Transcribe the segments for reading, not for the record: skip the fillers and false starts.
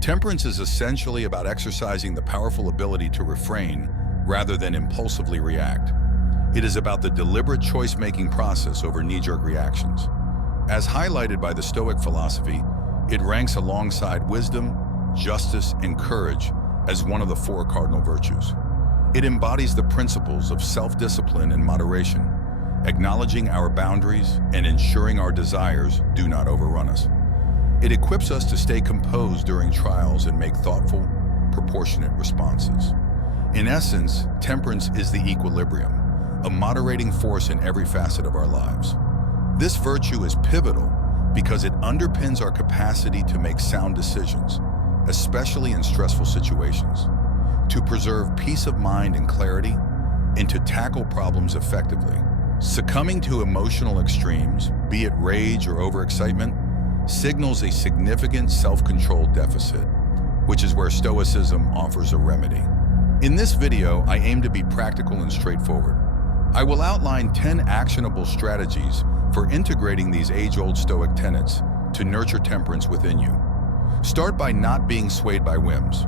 Temperance is essentially about exercising the powerful ability to refrain rather than impulsively react. It is about the deliberate choice-making process over knee-jerk reactions. As highlighted by the Stoic philosophy, it ranks alongside wisdom, justice, and courage as one of the four cardinal virtues. It embodies the principles of self-discipline and moderation, acknowledging our boundaries and ensuring our desires do not overrun us. It equips us to stay composed during trials and make thoughtful, proportionate responses. In essence, temperance is the equilibrium, a moderating force in every facet of our lives. This virtue is pivotal because it underpins our capacity to make sound decisions, especially in stressful situations, to preserve peace of mind and clarity, and to tackle problems effectively. Succumbing to emotional extremes, be it rage or overexcitement, signals a significant self-control deficit, which is where Stoicism offers a remedy. In this video, I aim to be practical and straightforward. I will outline 10 actionable strategies for integrating these age-old Stoic tenets to nurture temperance within you. Start by not being swayed by whims.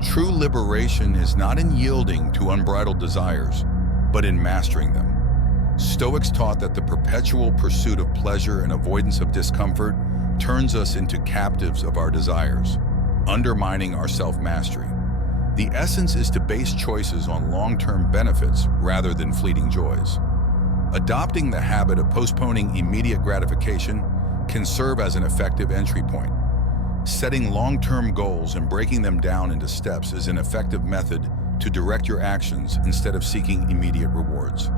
True liberation is not in yielding to unbridled desires, but in mastering them. Stoics taught that the perpetual pursuit of pleasure and avoidance of discomfort turns us into captives of our desires, undermining our self-mastery. The essence is to base choices on long-term benefits rather than fleeting joys. Adopting the habit of postponing immediate gratification can serve as an effective entry point. Setting long-term goals and breaking them down into steps is an effective method to direct your actions instead of seeking immediate rewards.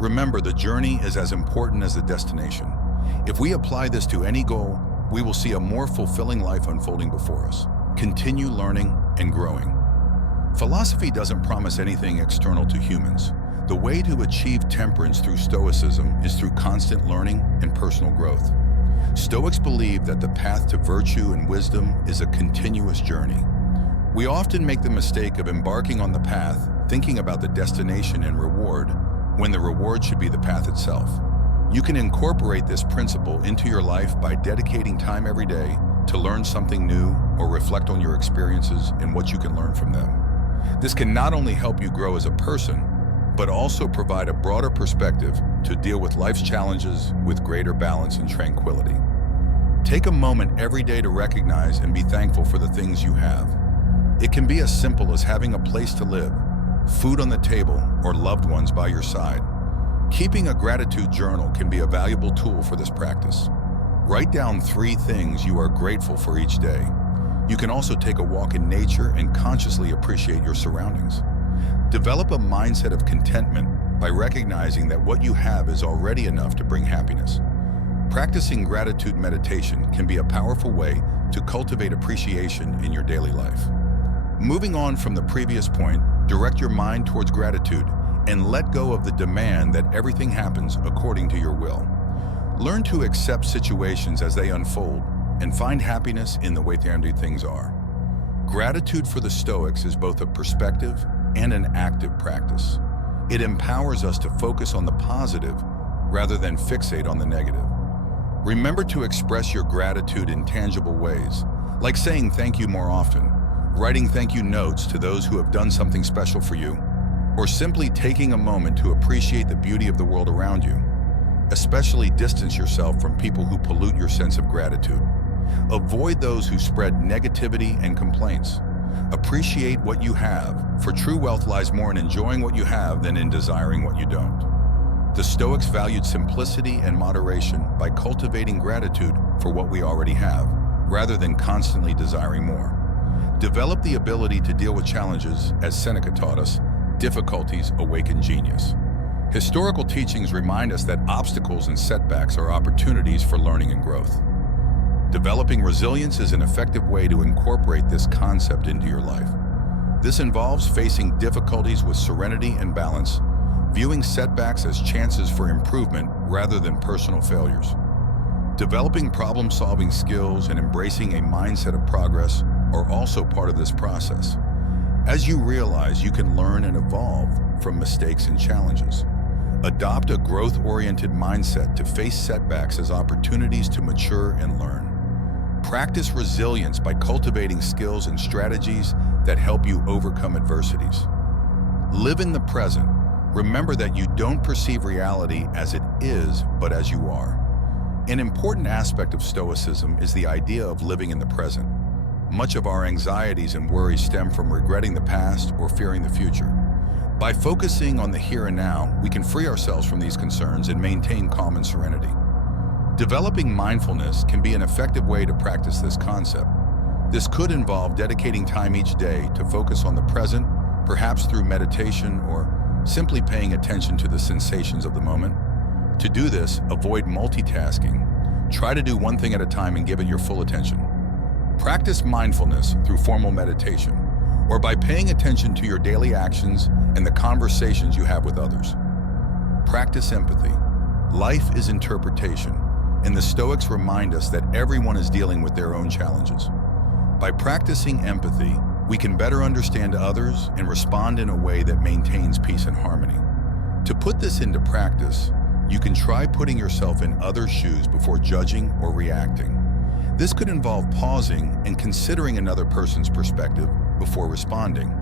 Remember, the journey is as important as the destination. If we apply this to any goal, we will see a more fulfilling life unfolding before us. Continue learning and growing. Philosophy doesn't promise anything external to humans. The way to achieve temperance through Stoicism is through constant learning and personal growth. Stoics believe that the path to virtue and wisdom is a continuous journey. We often make the mistake of embarking on the path, thinking about the destination and reward, when the reward should be the path itself. You can incorporate this principle into your life by dedicating time every day to learn something new or reflect on your experiences and what you can learn from them. This can not only help you grow as a person, but also provide a broader perspective to deal with life's challenges with greater balance and tranquility. Take a moment every day to recognize and be thankful for the things you have. It can be as simple as having a place to live, food on the table, or loved ones by your side. Keeping a gratitude journal can be a valuable tool for this practice. Write down 3 things you are grateful for each day. You can also take a walk in nature and consciously appreciate your surroundings. Develop a mindset of contentment by recognizing that what you have is already enough to bring happiness. Practicing gratitude meditation can be a powerful way to cultivate appreciation in your daily life. Moving on from the previous point, direct your mind towards gratitude and let go of the demand that everything happens according to your will. Learn to accept situations as they unfold and find happiness in the way things are. Gratitude for the Stoics is both a perspective and an active practice. It empowers us to focus on the positive rather than fixate on the negative. Remember to express your gratitude in tangible ways, like saying thank you more often, writing thank you notes to those who have done something special for you, or simply taking a moment to appreciate the beauty of the world around you. Especially distance yourself from people who pollute your sense of gratitude. Avoid those who spread negativity and complaints. Appreciate what you have, for true wealth lies more in enjoying what you have than in desiring what you don't. The Stoics valued simplicity and moderation by cultivating gratitude for what we already have, rather than constantly desiring more. Develop the ability to deal with challenges, as Seneca taught us, difficulties awaken genius. Historical teachings remind us that obstacles and setbacks are opportunities for learning and growth. Developing resilience is an effective way to incorporate this concept into your life. This involves facing difficulties with serenity and balance, viewing setbacks as chances for improvement rather than personal failures. Developing problem-solving skills and embracing a mindset of progress are also part of this process. As you realize, you can learn and evolve from mistakes and challenges. Adopt a growth-oriented mindset to face setbacks as opportunities to mature and learn. Practice resilience by cultivating skills and strategies that help you overcome adversities. Live in the present. Remember that you don't perceive reality as it is, but as you are. An important aspect of Stoicism is the idea of living in the present. Much of our anxieties and worries stem from regretting the past or fearing the future. By focusing on the here and now, we can free ourselves from these concerns and maintain calm and serenity. Developing mindfulness can be an effective way to practice this concept. This could involve dedicating time each day to focus on the present, perhaps through meditation or simply paying attention to the sensations of the moment. To do this, avoid multitasking. Try to do one thing at a time and give it your full attention. Practice mindfulness through formal meditation or by paying attention to your daily actions and the conversations you have with others. Practice empathy. Life is interpretation, and the Stoics remind us that everyone is dealing with their own challenges. By practicing empathy, we can better understand others and respond in a way that maintains peace and harmony. To put this into practice, you can try putting yourself in others' shoes before judging or reacting. This could involve pausing and considering another person's perspective before responding,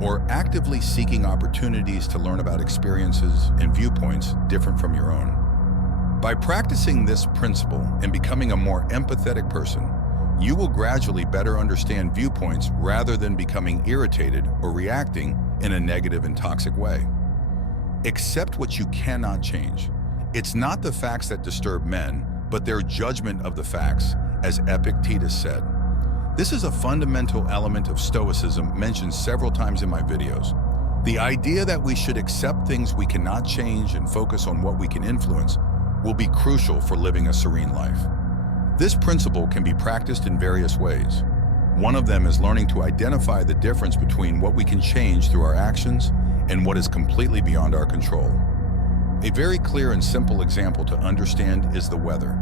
or actively seeking opportunities to learn about experiences and viewpoints different from your own. By practicing this principle and becoming a more empathetic person, you will gradually better understand viewpoints rather than becoming irritated or reacting in a negative and toxic way. Accept what you cannot change. It's not the facts that disturb men, but their judgment of the facts, as Epictetus said. This is a fundamental element of Stoicism mentioned several times in my videos. The idea that we should accept things we cannot change and focus on what we can influence will be crucial for living a serene life. This principle can be practiced in various ways. One of them is learning to identify the difference between what we can change through our actions and what is completely beyond our control. A very clear and simple example to understand is the weather.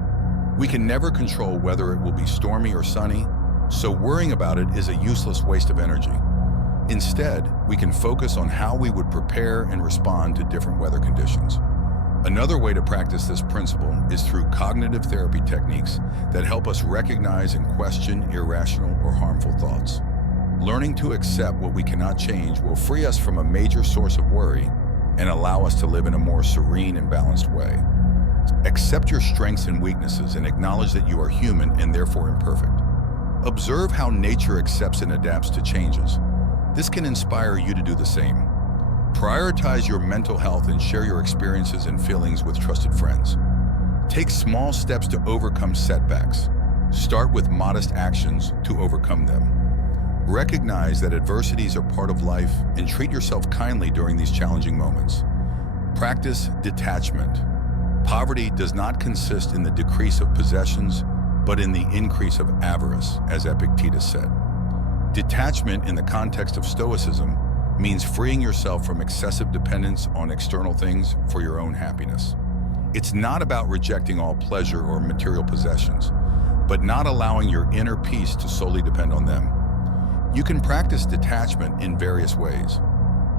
We can never control whether it will be stormy or sunny, so worrying about it is a useless waste of energy. Instead, we can focus on how we would prepare and respond to different weather conditions. Another way to practice this principle is through cognitive therapy techniques that help us recognize and question irrational or harmful thoughts. Learning to accept what we cannot change will free us from a major source of worry and allow us to live in a more serene and balanced way. Accept your strengths and weaknesses and acknowledge that you are human and therefore imperfect. Observe how nature accepts and adapts to changes. This can inspire you to do the same. Prioritize your mental health and share your experiences and feelings with trusted friends. Take small steps to overcome setbacks. Start with modest actions to overcome them. Recognize that adversities are part of life and treat yourself kindly during these challenging moments. Practice detachment. Poverty does not consist in the decrease of possessions, but in the increase of avarice, as Epictetus said. Detachment in the context of Stoicism means freeing yourself from excessive dependence on external things for your own happiness. It's not about rejecting all pleasure or material possessions, but not allowing your inner peace to solely depend on them. You can practice detachment in various ways.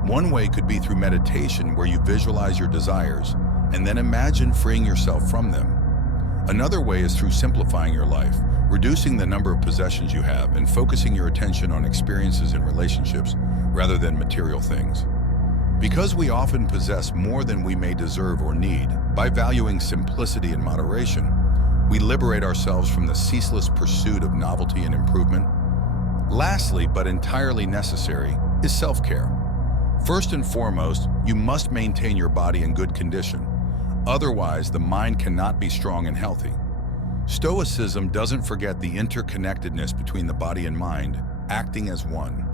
One way could be through meditation, where you visualize your desires and then imagine freeing yourself from them. Another way is through simplifying your life, reducing the number of possessions you have and focusing your attention on experiences and relationships rather than material things. Because we often possess more than we may deserve or need, by valuing simplicity and moderation, we liberate ourselves from the ceaseless pursuit of novelty and improvement. Lastly, but entirely necessary, is self-care. First and foremost, you must maintain your body in good condition. Otherwise, the mind cannot be strong and healthy. Stoicism doesn't forget the interconnectedness between the body and mind, acting as one.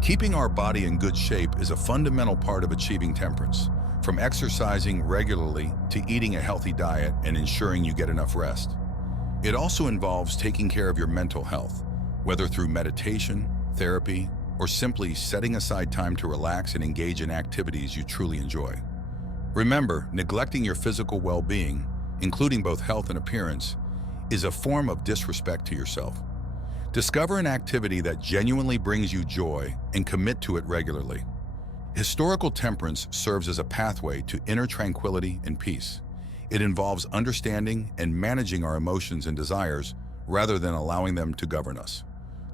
Keeping our body in good shape is a fundamental part of achieving temperance, from exercising regularly to eating a healthy diet and ensuring you get enough rest. It also involves taking care of your mental health, whether through meditation, therapy, or simply setting aside time to relax and engage in activities you truly enjoy. Remember, neglecting your physical well-being, including both health and appearance, is a form of disrespect to yourself. Discover an activity that genuinely brings you joy and commit to it regularly. Historical temperance serves as a pathway to inner tranquility and peace. It involves understanding and managing our emotions and desires rather than allowing them to govern us.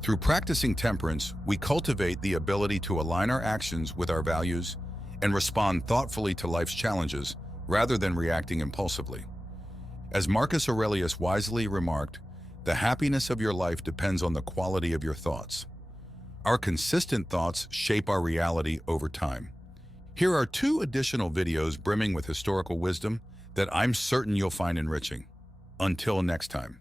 Through practicing temperance, we cultivate the ability to align our actions with our values and respond thoughtfully to life's challenges rather than reacting impulsively. As Marcus Aurelius wisely remarked, the happiness of your life depends on the quality of your thoughts. Our consistent thoughts shape our reality over time. Here are 2 additional videos brimming with historical wisdom that I'm certain you'll find enriching. Until next time.